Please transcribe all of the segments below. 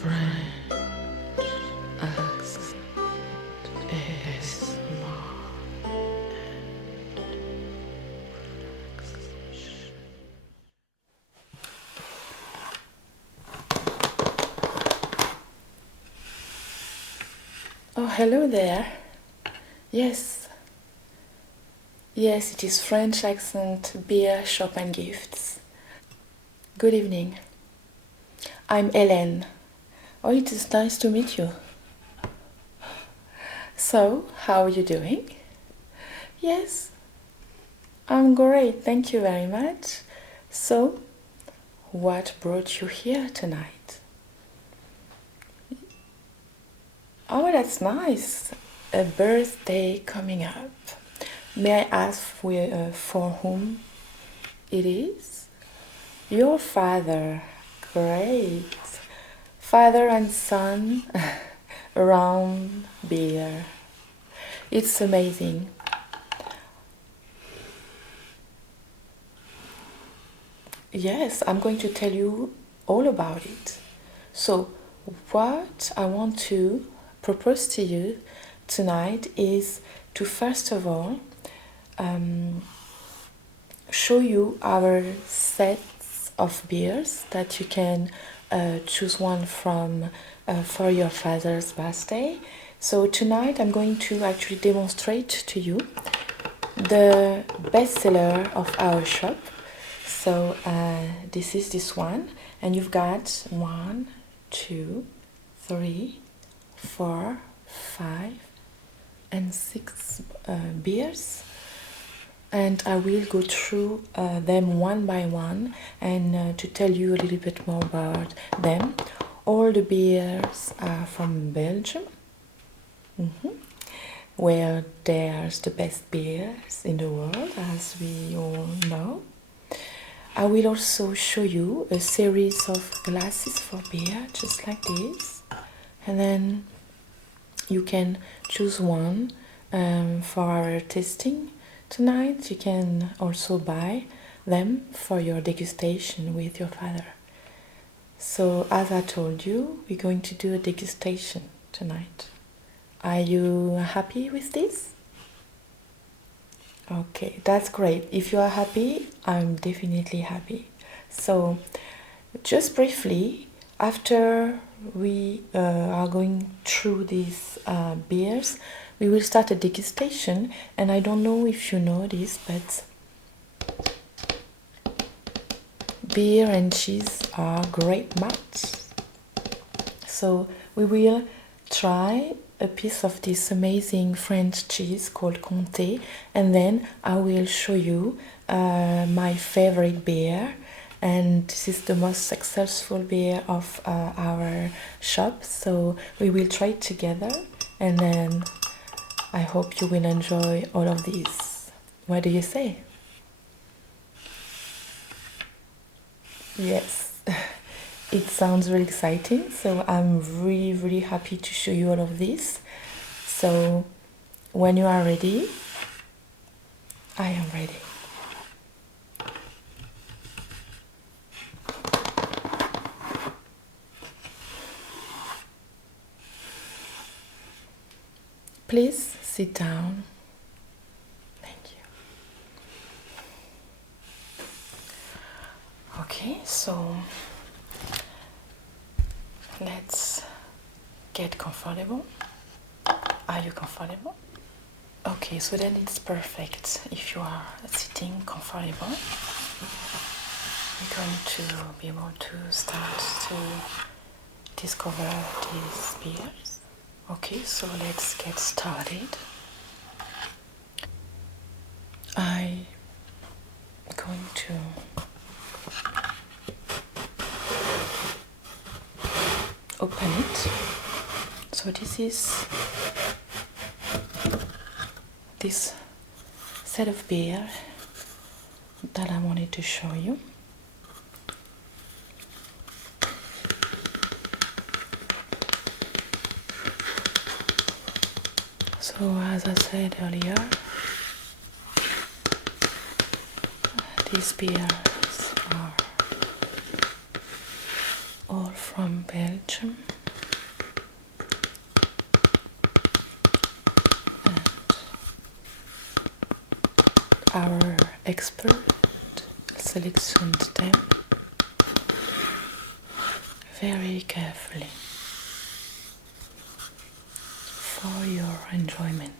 French accent ASMR. Oh, hello there. Yes. Yes, it is French accent beer shop and gifts. Good evening. I'm Hélène. Oh, it is nice to meet you. So, how are you doing? Yes, I'm great, thank you very much. So, what brought you here tonight? Oh, that's nice. A birthday coming up. May I ask for whom it is? Your father. Great. Father and son around beer. It's amazing. Yes, I'm going to tell you all about it. So, what I want to propose to you tonight is to first of all show you our sets of beers that you can choose one from for your father's birthday. So tonight I'm going to actually demonstrate to you the bestseller of our shop. So this is this one, and you've got 1, 2, 3, 4, 5, and 6 beers, and I will go through them one by one and to tell you a little bit more about them. All the beers are from Belgium, where there's the best beers in the world, as we all know. I will also show you a series of glasses for beer, just like this, and then you can choose one for our tasting tonight. You can also buy them for your degustation with your father. So, as I told you, we're going to do a degustation tonight. Are you happy with this? Okay, that's great. If you are happy, I'm definitely happy. So, just briefly, after we are going through these beers, we will start a degustation. And I don't know if you know this, but beer and cheese are great match. So we will try a piece of this amazing French cheese called Comté, and then I will show you my favorite beer, and this is the most successful beer of our shop, so we will try it together, and then I hope you will enjoy all of these. What do you say? Yes. It sounds really exciting, so I'm really happy to show you all of this. So when you are ready, I am ready. Please sit down. Thank you. Okay, so let's get comfortable. Are you comfortable? Okay, so then it's perfect if you are sitting comfortable. We're going to be able to start to discover these beers. Okay, so let's get started. I'm going to open it. So this is this set of beer that I wanted to show you. So as I said earlier, these beers are all from Belgium. our expert selectioned them very carefully for your enjoyment.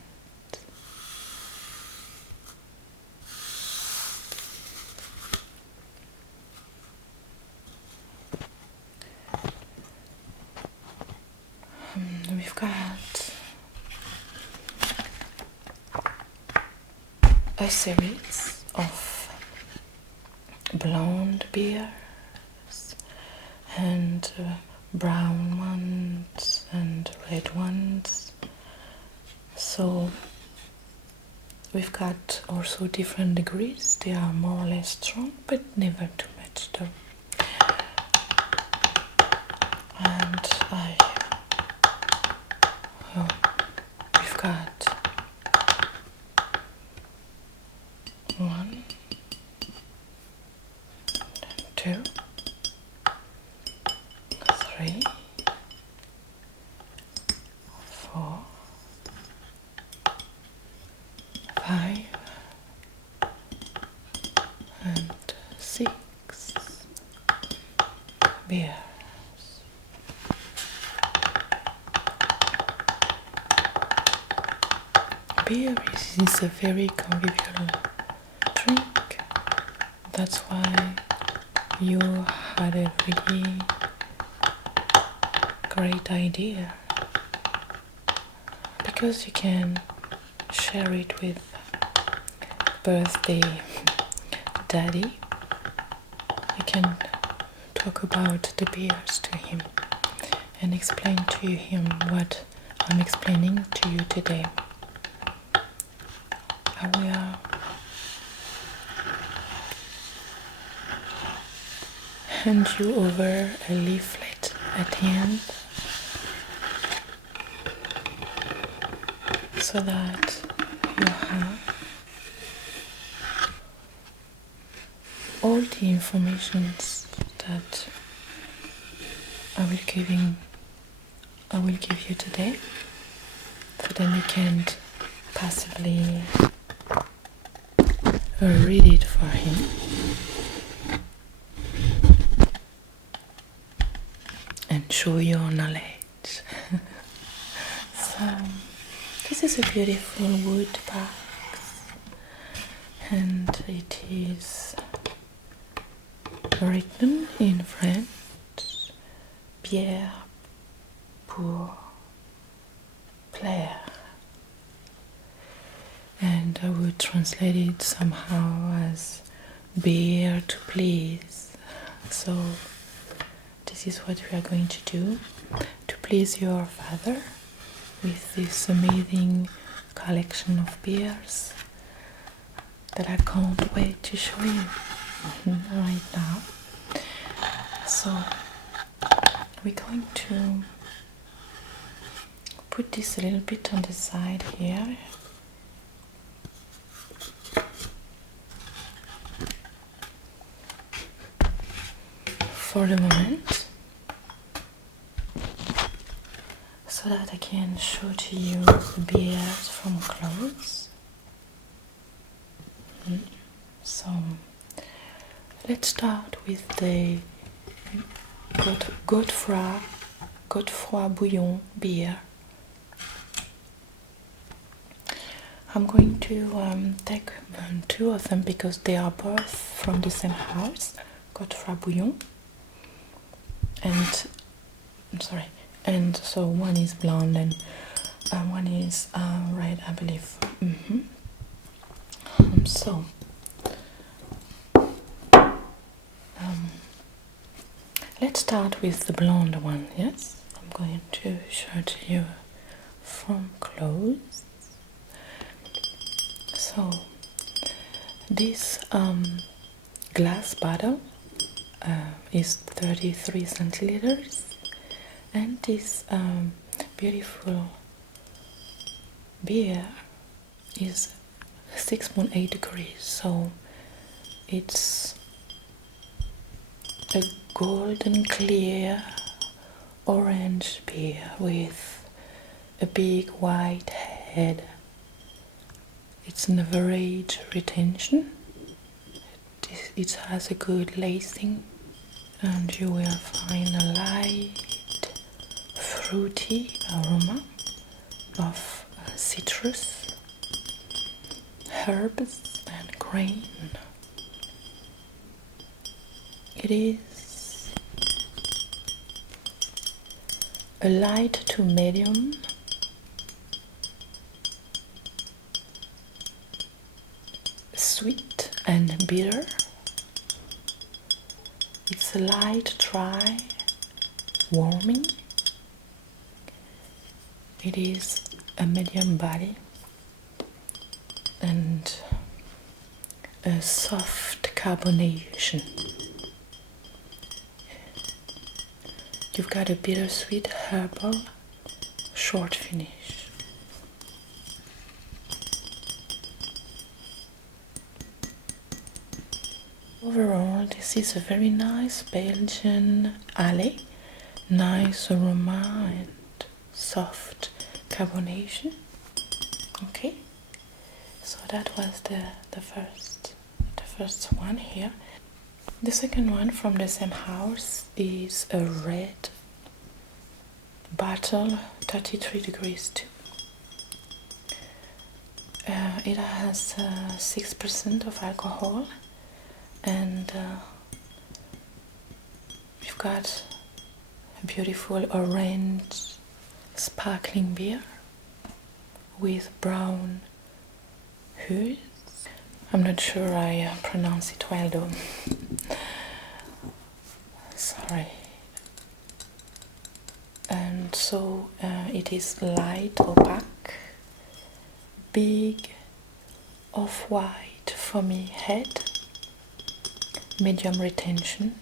We've got a series of blonde beers and brown ones and red ones. So we've got also different degrees. They are more or less strong, but never too much though. And we've got 1, 2, 3, 4, 5, and 6 beers. Beer is a very convivial drink. That's why you had a really great idea, because you can share it with birthday daddy. You can talk about the beers to him and explain to him what I'm explaining to you today. I will hand you over a leaflet at the end so that you have all the information that I will give you today, so then you can passively read it for him and show your knowledge. So this is a beautiful wood box, and it is written in French, bière pour plaire, and I would translate it somehow as beer to please. So this is what we are going to do to please your father with this amazing collection of beers that I can't wait to show you right now. So we're going to put this a little bit on the side here. For the moment, so that I can show to you the beers from close. So let's start with the Godefroy Bouillon beer. I'm going to take two of them because they are both from the same house, Godefroy Bouillon. And so one is blonde and one is red, I believe. So let's start with the blonde one. Yes, I'm going to show to you from close. So this glass bottle is 33 centiliters, and this beautiful beer is 6.8 degrees, so it's a golden clear orange beer with a big white head. It's an average retention. It has a good lacing, and you will find a light fruity aroma of citrus, herbs and grain. It is a light to medium sweet and bitter. It's a light, dry, warming. It is a medium body and a soft carbonation. You've got a bittersweet herbal short finish. Overall, this is a very nice Belgian ale, nice aroma and soft carbonation. Okay, so that was the first one here. The second one from the same house is a red bottle, 33 degrees too. It has 6% of alcohol, and we've got a beautiful orange sparkling beer with brown hues. I'm not sure I pronounce it well though. Sorry. And so it is light opaque, big off-white foamy head, medium retention,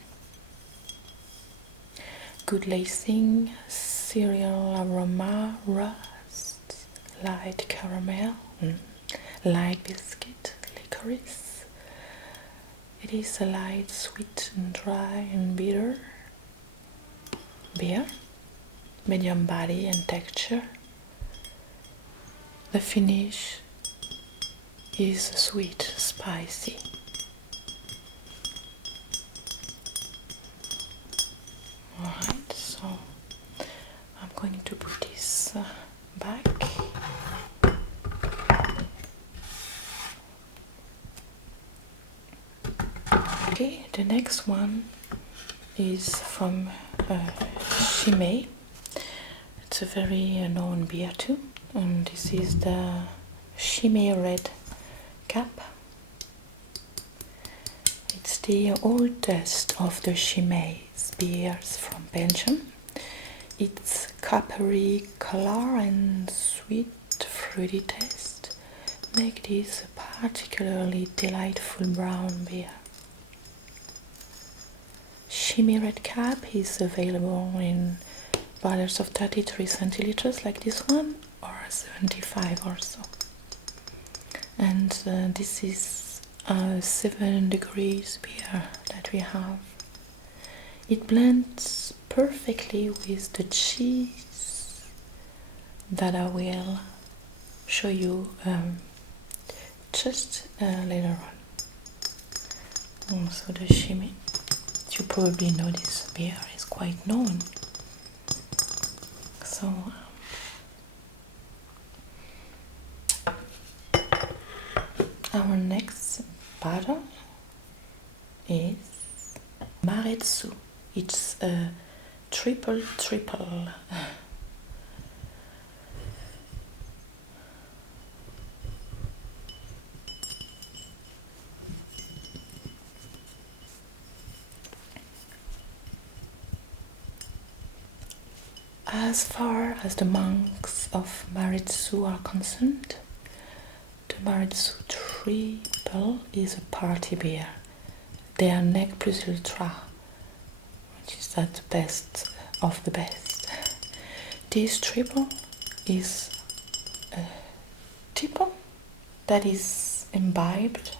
good lacing, cereal aroma, rust, light caramel, light biscuit, licorice. It is a light, sweet and dry and bitter beer, medium body and texture. The finish is sweet, spicy. Alright, so I'm going to put this back. Okay, the next one is from Chimay. It's a very known beer too, and this is the Chimay Red Cap. It's the oldest of the Chimay's beers from Belgium. Its coppery color and sweet fruity taste make this a particularly delightful brown beer. Chimay Red Cap is available in bottles of 33 centiliters like this one, or 75 or so. And this is a 7 degrees beer that we have. It blends perfectly with the cheese that I will show you just later on. So the Chimay, you probably know this beer is quite known. So our next bottle is Maretsu. It's a triple. As far as the monks of Maretsu are concerned, the Maretsu Triple is a party beer. Their Nec Plus Ultra, which is at the best of the best. This triple is a triple that is imbibed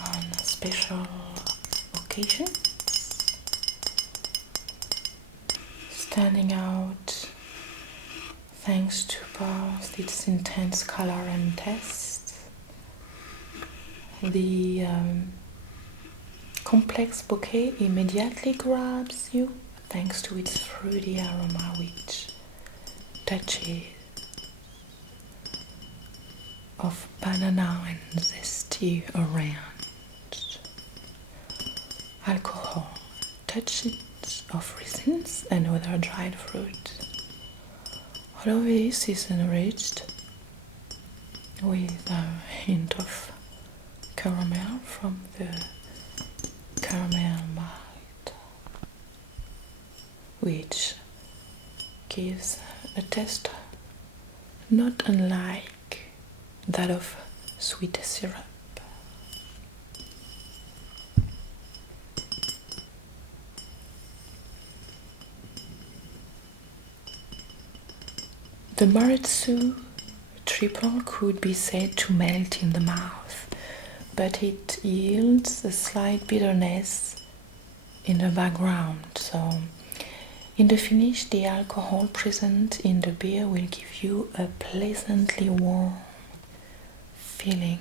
on special occasions, standing out thanks to both its intense color and taste. The complex bouquet immediately grabs you thanks to its fruity aroma, which touches of banana and zesty orange, alcohol, touches of raisins and other dried fruit. All of this is enriched with a hint of caramel from the caramel malt, which gives a taste not unlike that of sweet syrup. The Maritsu triple could be said to melt in the mouth, but it yields a slight bitterness in the background. So in the finish, the alcohol present in the beer will give you a pleasantly warm feeling,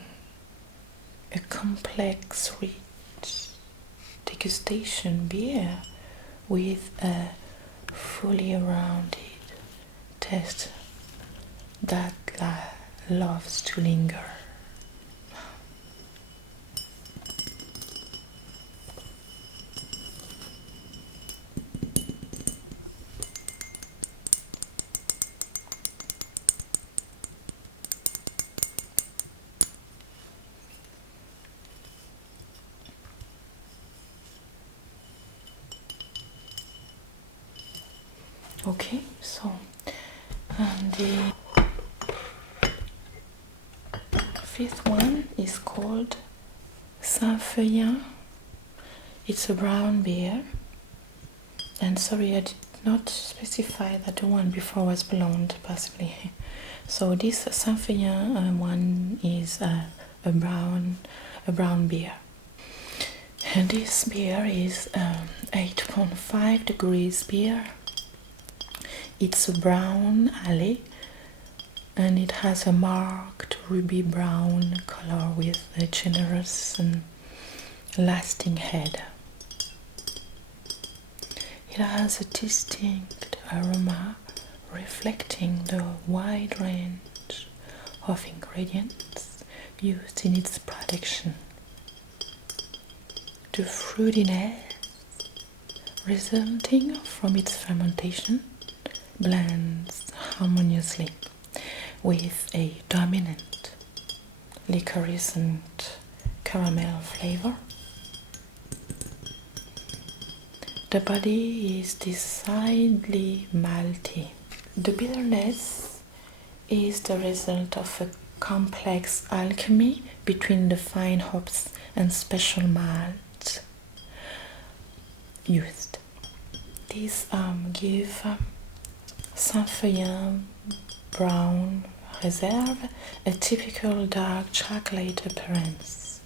a complex, rich degustation beer with a fully rounded taste that loves to linger. Okay, so and the fifth one is called Saint-Feuillin. It's a brown beer, and sorry, I did not specify that the one before was blonde, possibly. So this Saint-Feuillin one is a brown beer. And this beer is 8.5 degrees beer. It's a brown ale, and it has a marked ruby brown color with a generous and lasting head. It has a distinct aroma reflecting the wide range of ingredients used in its production. The fruitiness resulting from its fermentation blends harmoniously with a dominant licorice and caramel flavor. The body is decidedly malty. The bitterness is the result of a complex alchemy between the fine hops and special malts used. These give Saint-Feuillin Brown Reserve a typical dark chocolate appearance.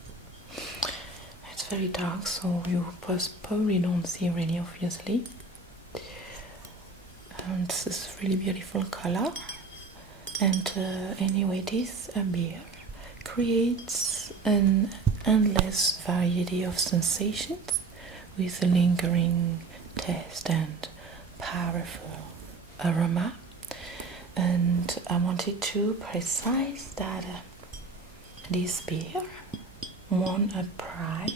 It's very dark, so you probably don't see really obviously. And this is really beautiful color. And anyway, this beer creates an endless variety of sensations with a lingering taste and powerful aroma. And I wanted to precise that this beer won a prize,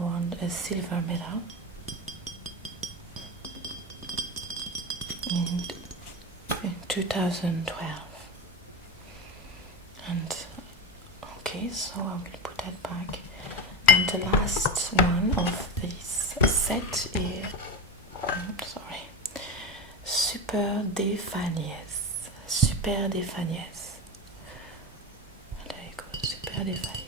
won a silver medal in 2012. And okay, so I will put that back. And the last one of this set is Super des Fagnes. Super des Fagnes. There you go, Super des Fagnes.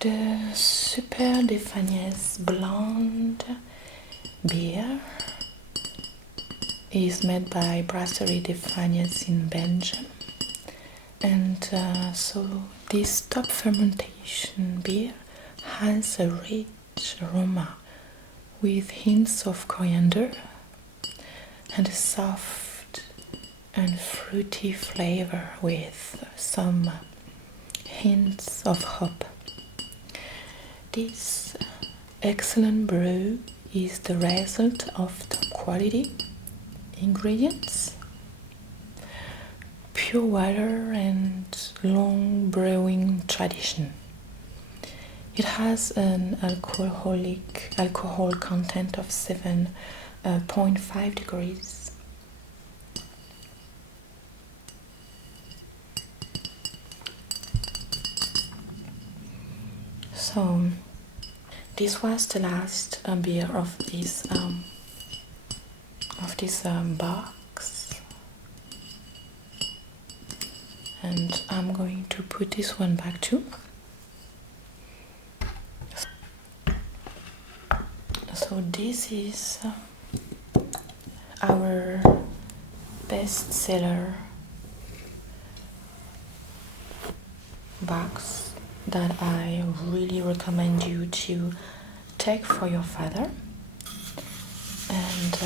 The Super des Fagnes blonde beer is made by Brasserie des Fagnes in Belgium, And so this top fermentation beer has a rich aroma with hints of coriander and a soft and fruity flavor with some hints of hop. This excellent brew is the result of top quality ingredients, pure water, and long brewing tradition. It has an alcohol content of 7.5 degrees. So this was the last beer of this box, and I'm going to put this one back too. So this is our best seller box that I really recommend you to take for your father. And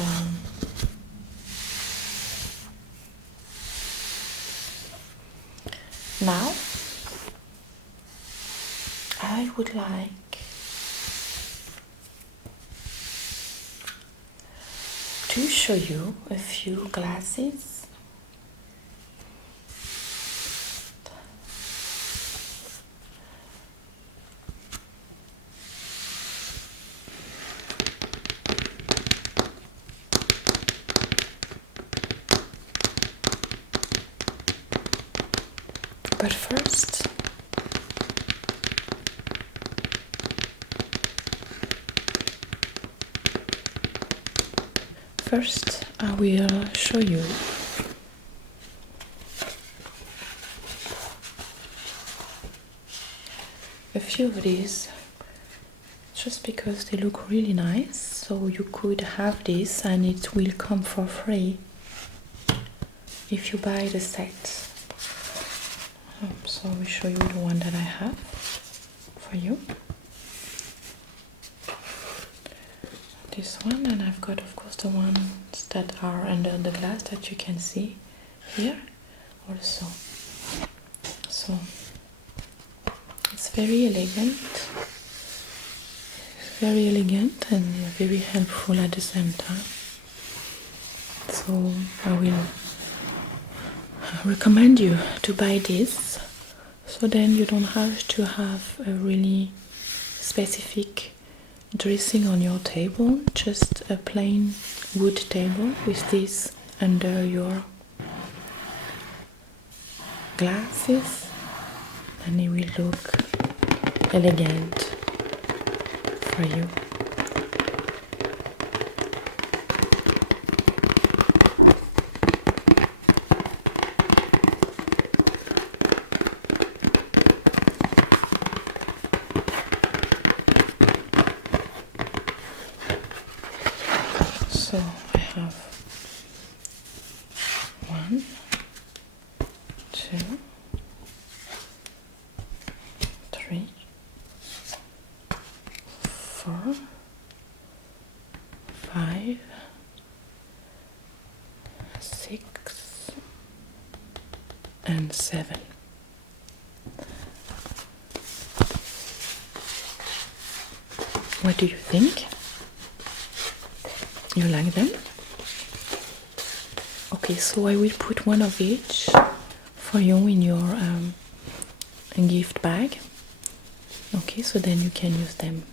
now I would like to show you a few glasses but first I will show you a few of these just because they look really nice. So you could have this and it will come for free if you buy the set. So I will show you the one that I have for you. This one, and I've got of course the ones that are under the glass that you can see here also. So it's very elegant and very helpful at the same time. So I will recommend you to buy this, so then you don't have to have a really specific dressing on your table, just a plain wood table with this under your glasses, and it will look elegant for you. So I have 1, 2, 3, 4, 5, 6, and 7. What do you think? You like them? Okay, so I will put one of each for you in your gift bag. Okay, so then you can use them.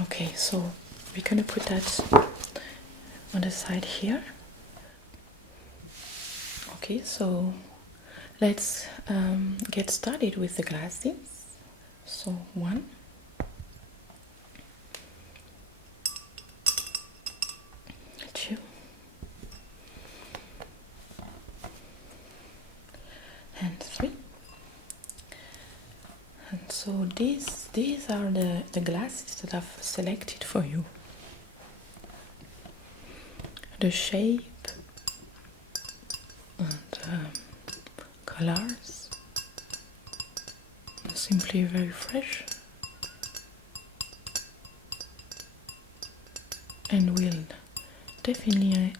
Okay, so we're gonna put that on the side here. Okay, so let's get started with the glasses. So 1, 2, and 3. And so these are the glasses that I've selected for you. the shape and colors, simply very fresh, and will definitely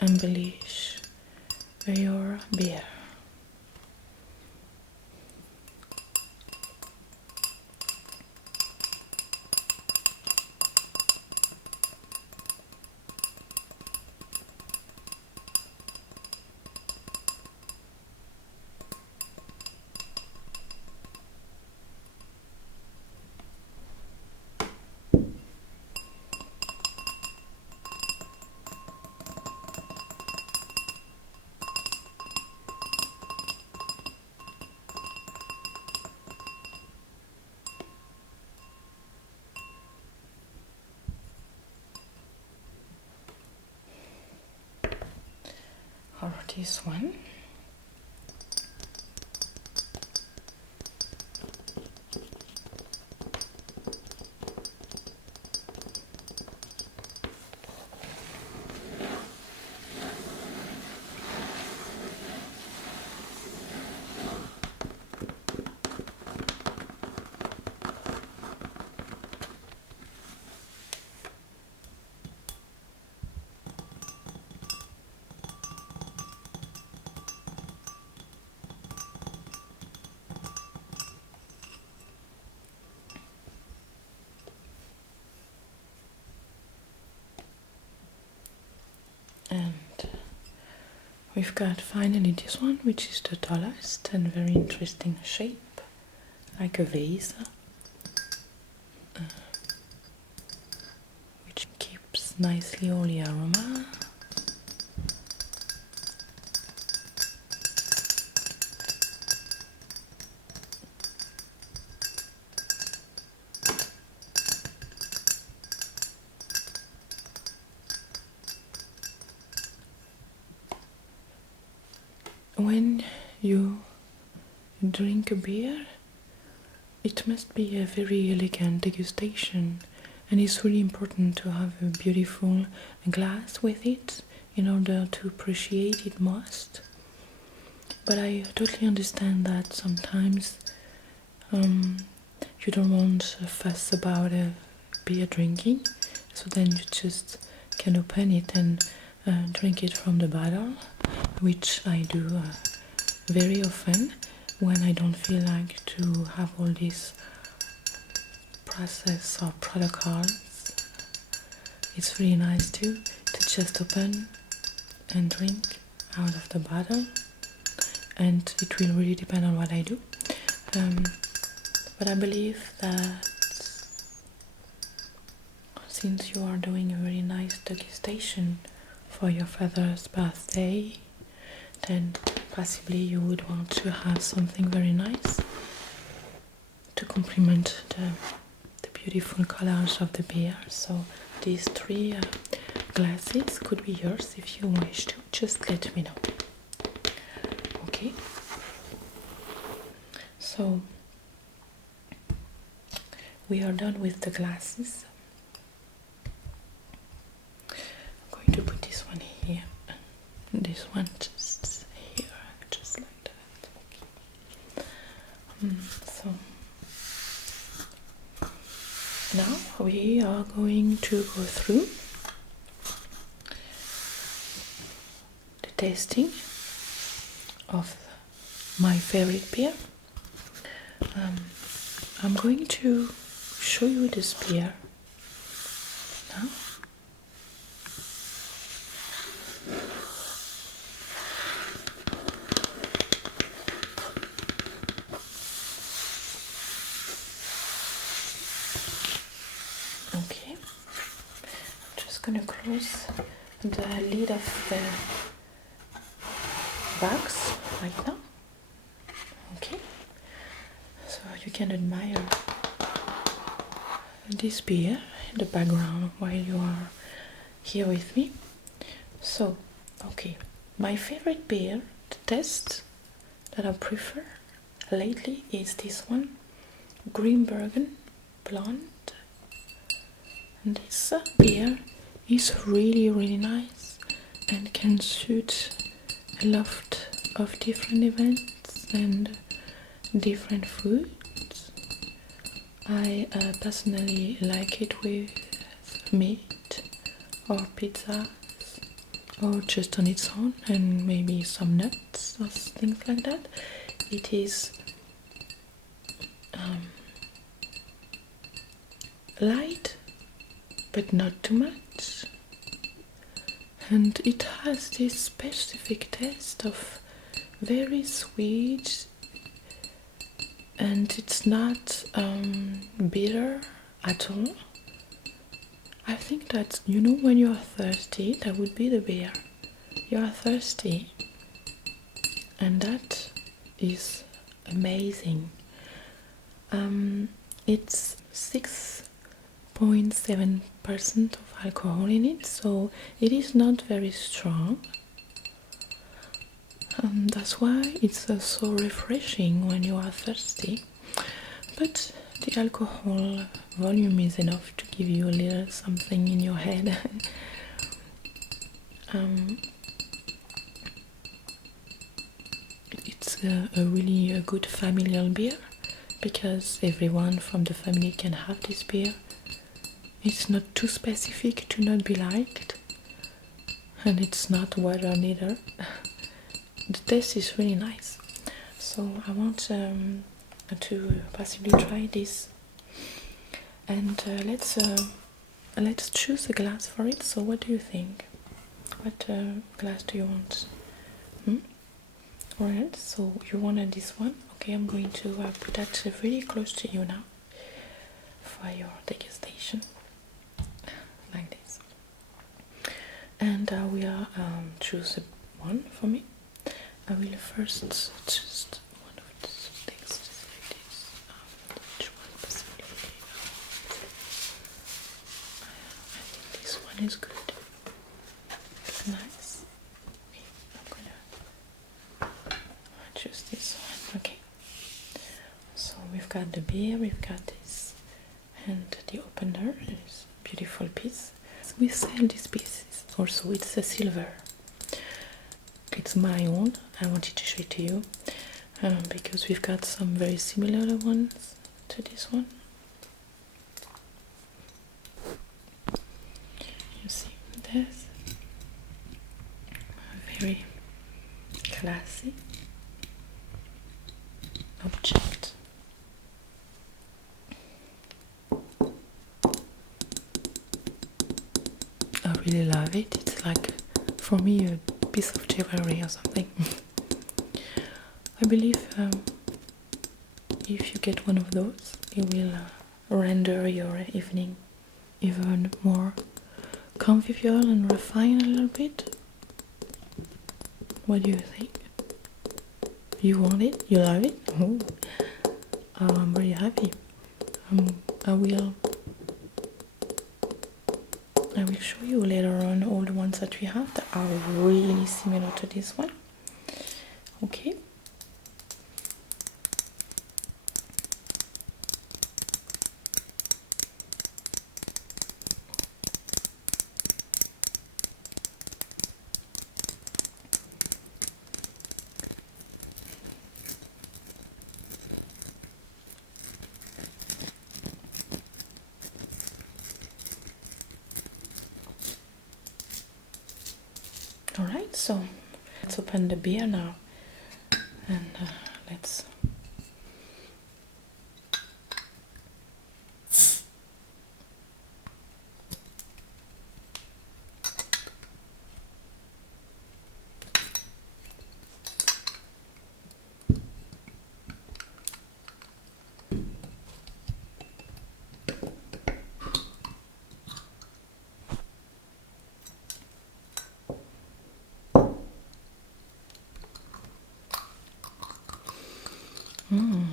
embellish your beer. Or this one. And we've got finally this one, which is the tallest and very interesting shape, like a vase, which keeps nicely all the aroma. When you drink a beer, it must be a very elegant degustation, and it's really important to have a beautiful glass with it in order to appreciate it most. But I totally understand that sometimes you don't want a fuss about beer drinking, so then you just can open it and drink it from the bottle, which I do very often when I don't feel like to have all this process or protocols. It's really nice to just open and drink out of the bottle, and it will really depend on what I do. But I believe that since you are doing a very nice degustation for your father's birthday, then possibly you would want to have something very nice to complement the beautiful colors of the beer. So these three glasses could be yours if you wish to. Just let me know. Okay. So we are done with the glasses. I'm going to put this one here, and this one just here, just like that. Okay. So now we are going to go through the tasting of my favorite beer. I'm going to show you this beer now. Okay, I'm just gonna close the lid of the box right now. Okay, so you can admire this beer in the background while you are here with me. So, okay, my favorite beer to test that I prefer lately is this one, Greenbergen Blonde this beer is really nice and can suit a lot of different events and different foods. I personally like it with meat or pizza or just on its own and maybe some nuts or things like that. It is light but not too much, and it has this specific taste of very sweet, and it's not bitter at all. I think that, you know, when you are thirsty, that would be the beer. You are thirsty, and that is amazing. It's 6.7% of alcohol in it, so it is not very strong. That's why it's so refreshing when you are thirsty. But the alcohol volume is enough to give you a little something in your head. It's a really good familial beer because everyone from the family can have this beer. It's not too specific to not be liked, and it's not water neither. The taste is really nice, so I want to possibly try this. And let's choose a glass for it. So what do you think? What glass do you want? Alright, so you wanted this one. Okay, I'm going to put that really close to you now for your degustation, like this. And I will choose one for me. I will first choose one of these things, just like this. Which one possibly? I think this one is good. Nice. Okay, I'm gonna choose this one. Okay. So we've got the beer, we've got this, and the opener is a beautiful piece. So we sell these pieces. Also, it's a silver. It's my own. I wanted to show it to you because we've got some very similar ones to this one. You see, there's a very classy object. I really love it. It's like, for me, a piece of jewelry or something. I believe if you get one of those, it will render your evening even more convivial and refined a little bit. What do you think? You want it? You love it? Oh, I'm very happy. I will show you later on all the ones that we have that are really similar to this one. Okay. Alright, so let's open the beer now, and let's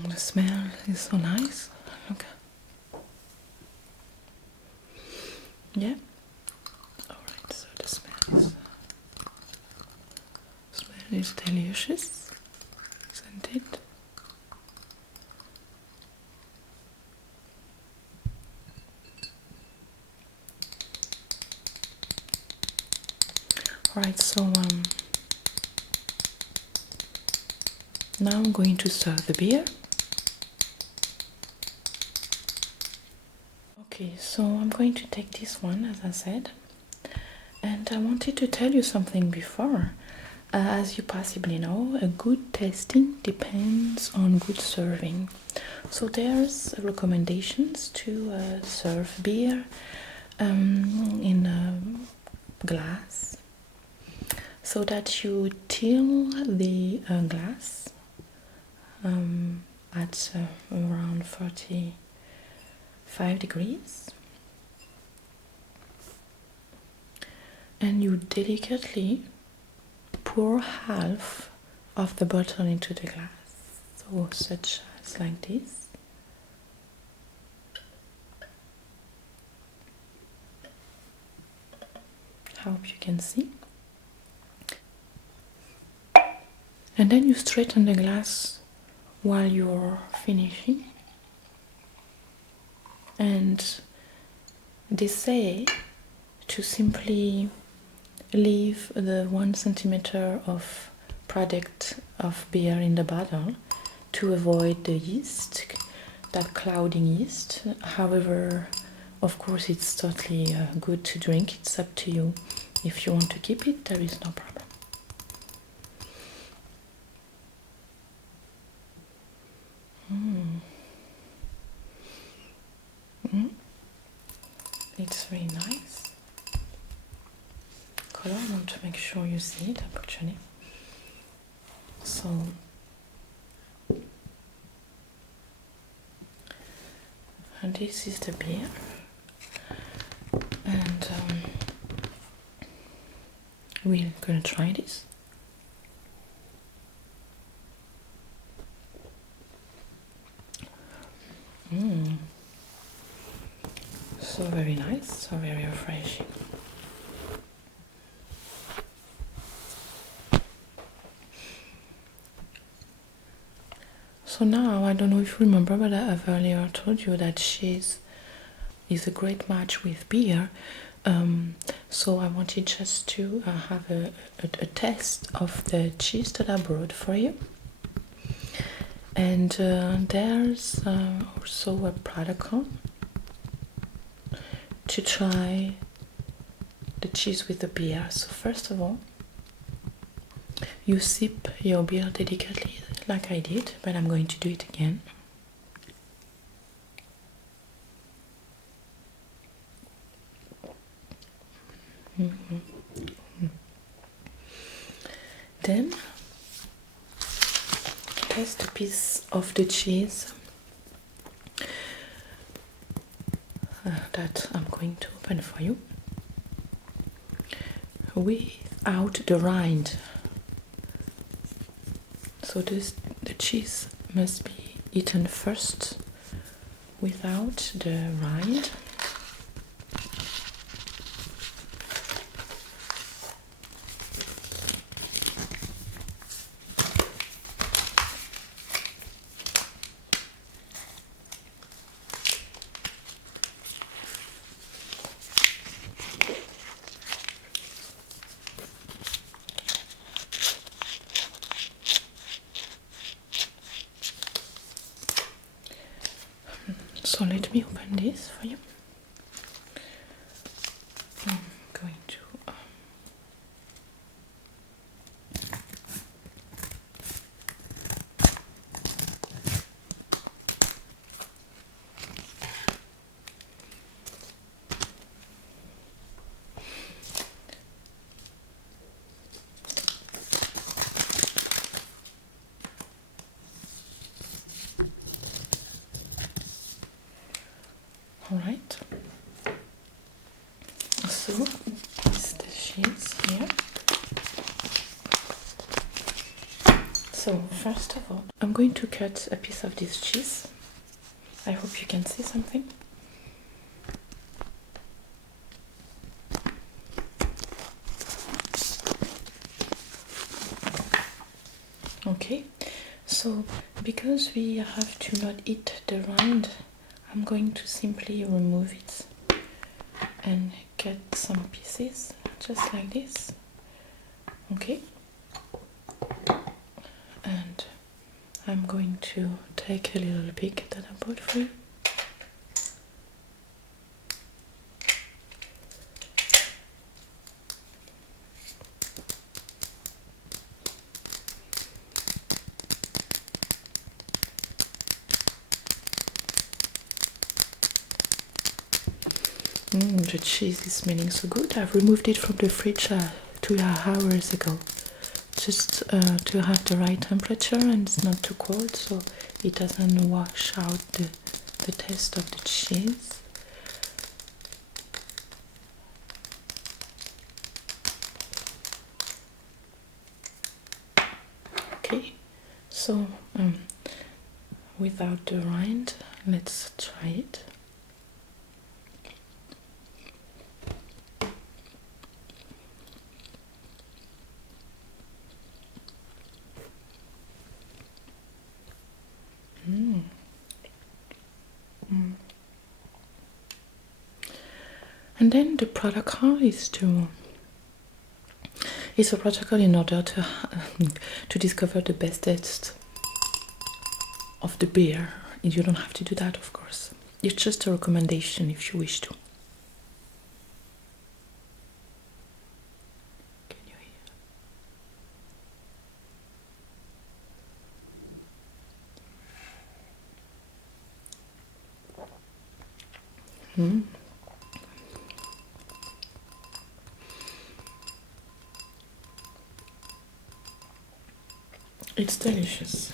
the smell is so nice. Look. Yeah. Alright, so the smell is delicious, isn't it? Alright, so now I'm going to serve the beer. Okay, so I'm going to take this one, as I said, and I wanted to tell you something before. As you possibly know, a good tasting depends on good serving. So there's recommendations to serve beer in a glass, so that you till the glass at around 45 degrees, and you delicately pour half of the bottle into the glass, so such as like this. Hope you can see. And then you straighten the glass while you're finishing. And they say to simply leave the 1 centimeter of product of beer in the bottle to avoid the yeast, that clouding yeast. However, of course, it's totally good to drink. It's up to you. If you want to keep it, there is no problem. It's very nice. Color, I want to make sure you see it actually. So, and this is the beer, and we're gonna try this. So very nice, so very refreshing. So now, I don't know if you remember, but I've earlier told you that cheese is a great match with beer. So I wanted just to have a test of the cheese that I brought for you. And there's also a protocol to try the cheese with the beer. So first of all, you sip your beer delicately like I did, but I'm going to do it again. Then test a piece of the cheese that I'm going to open for you without the rind. So the cheese must be eaten first without the rind. So let me open this for you. I'm going to all right. So this is the cheese here. So first of all, I'm going to cut a piece of this cheese. I hope you can see something. Okay, so because we have to not eat the rind, I'm going to simply remove it and cut some pieces just like this. Okay, and I'm going to take a little pic that I bought for you. The cheese is smelling so good. I've removed it from the fridge 2 hours ago, just to have the right temperature and it's not too cold, so it doesn't wash out the taste of the cheese. Okay, so without the rind, let's try it. And then the protocol is it's a protocol in order to discover the best taste of the beer. You don't have to do that, of course. It's just a recommendation if you wish to. Can you hear? It's delicious.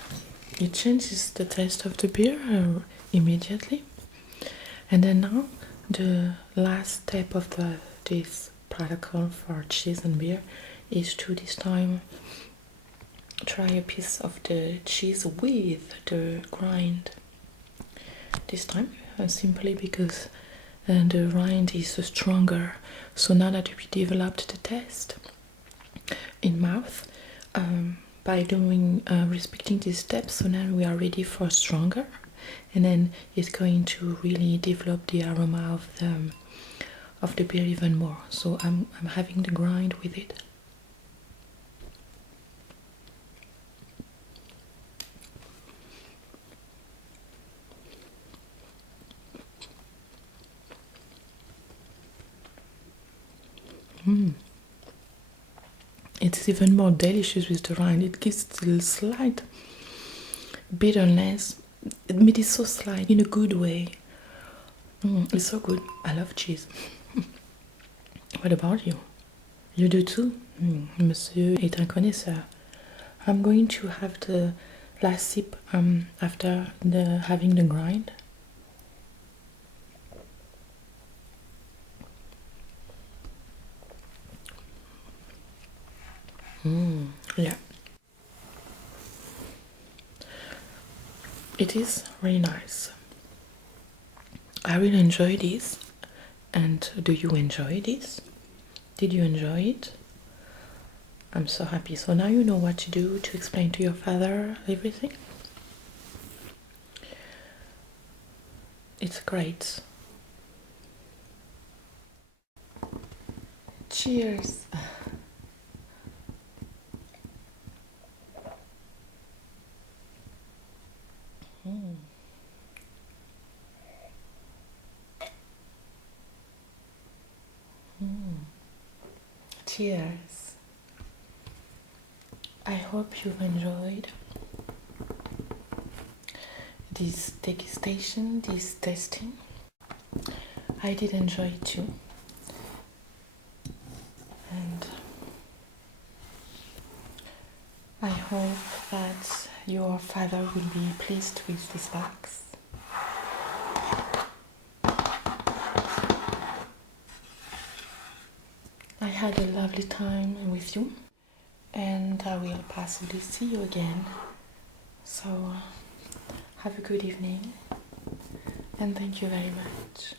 It changes the taste of the beer immediately. And then now, the last step of this protocol for cheese and beer is to this time try a piece of the cheese with the rind. This time, simply because the rind is stronger. So now that we developed the taste in mouth, by doing respecting these steps, so now we are ready for stronger, and then it's going to really develop the aroma of the beer even more. So I'm having the grind with it. It's even more delicious with the rind. It gives a slight bitterness. It is so slight in a good way. It's so good. I love cheese. What about you? You do too? Monsieur est un connaisseur. I'm going to have the last sip after having the grind. Yeah. It is really nice. I really enjoy this. And do you enjoy this? Did you enjoy it? I'm so happy. So now you know what to do to explain to your father everything. It's great. Cheers. Cheers. I hope you've enjoyed this degustation, this tasting. I did enjoy it too. And I hope that your father will be pleased with this box. I had a lovely time with you, and I will possibly see you again. So have a good evening, and thank you very much.